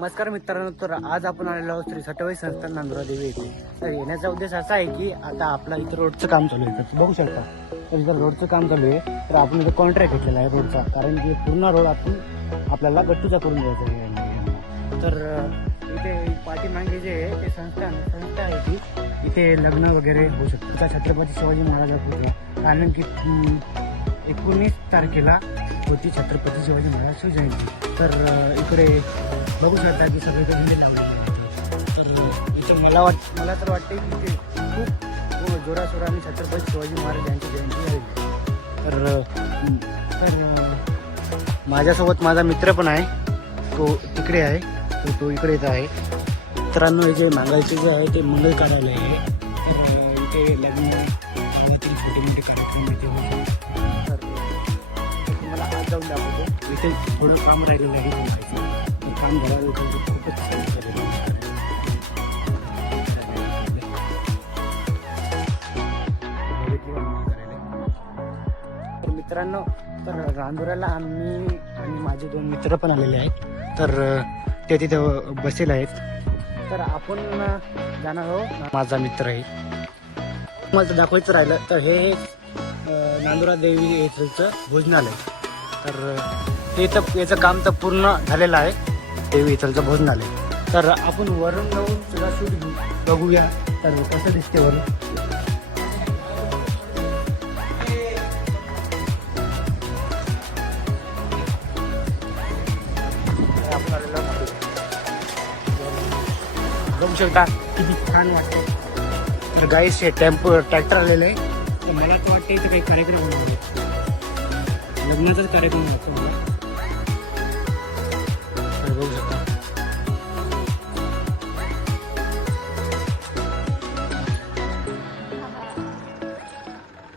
नमस्कार मित्रांनो, तर आज आपण आलेलो आहोत श्री सटवाई संस्थान नांदुरा देवी येथे. तर येण्याचा उद्देश असा आहे की आता आपला इथं रोडचं काम चालू आहे. तर बघू शकता, तर इथं रोडचं काम चालू आहे. तर आपण इथं कॉन्ट्रॅक्ट घेतलेला आहे रोडचा, कारण की पूर्ण रोड आपण आपल्याला गट्टूचा करून द्यायचा आहे. तर इथे पाठीमागे जे आहे ते संस्था आहे की इथे लग्न वगैरे होऊ शकतं. त्या छत्रपती शिवाजी महाराजांचा पुतळा, कारण की 19 तारखेला होती छत्रपती शिवाजी महाराज शिवजयंती. तर इकडे बघू शकता की सगळीकडे तर इथं मला तर वाटते की ते खूप जोराशोराने छत्रपती शिवाजी महाराज यांची जयंती झाली. तर माझ्यासोबत माझा मित्र पण आहे, तो तिकडे आहे, तो इकडे येत आहे. मित्रांनो, हे जे मागायचे जे आहे ते मंगल कार्यालय आहे. तर इथे लग्न काहीतरी छोटे मोठे कार्यक्रम इथे होते. तर तुम्हाला आज जाऊन दाखवतो. इथे थोडं काम राहिलेलं आहे, काम झाल्यावर खूपच तर मित्रांनो, तर रांदुऱ्याला आम्ही आणि माझे 2 मित्र पण आलेले आहेत. तर ते तिथे बसेल आहेत. तर आपण जाणार आहोत. माझा मित्र आहे, मला दाखवायचं राहिलं तर हे नांदुरा देवी येथीलचं भोजनालय. तर ते तर याचं काम तर पूर्ण झालेलं आहे, देवी येथीलचं भोजनालय. तर आपण वरून जाऊन सुद्धा शूट बघूया तर कसं दिसते वरून. बघू शकता किती छान वाटतं. तर गाईस, हे ट्रॅक्टर आलेलं आहे. तर मला तर वाटतं इथे काही कार्यक्रम होणार आहे, लग्नाचाच कार्यक्रम होतो.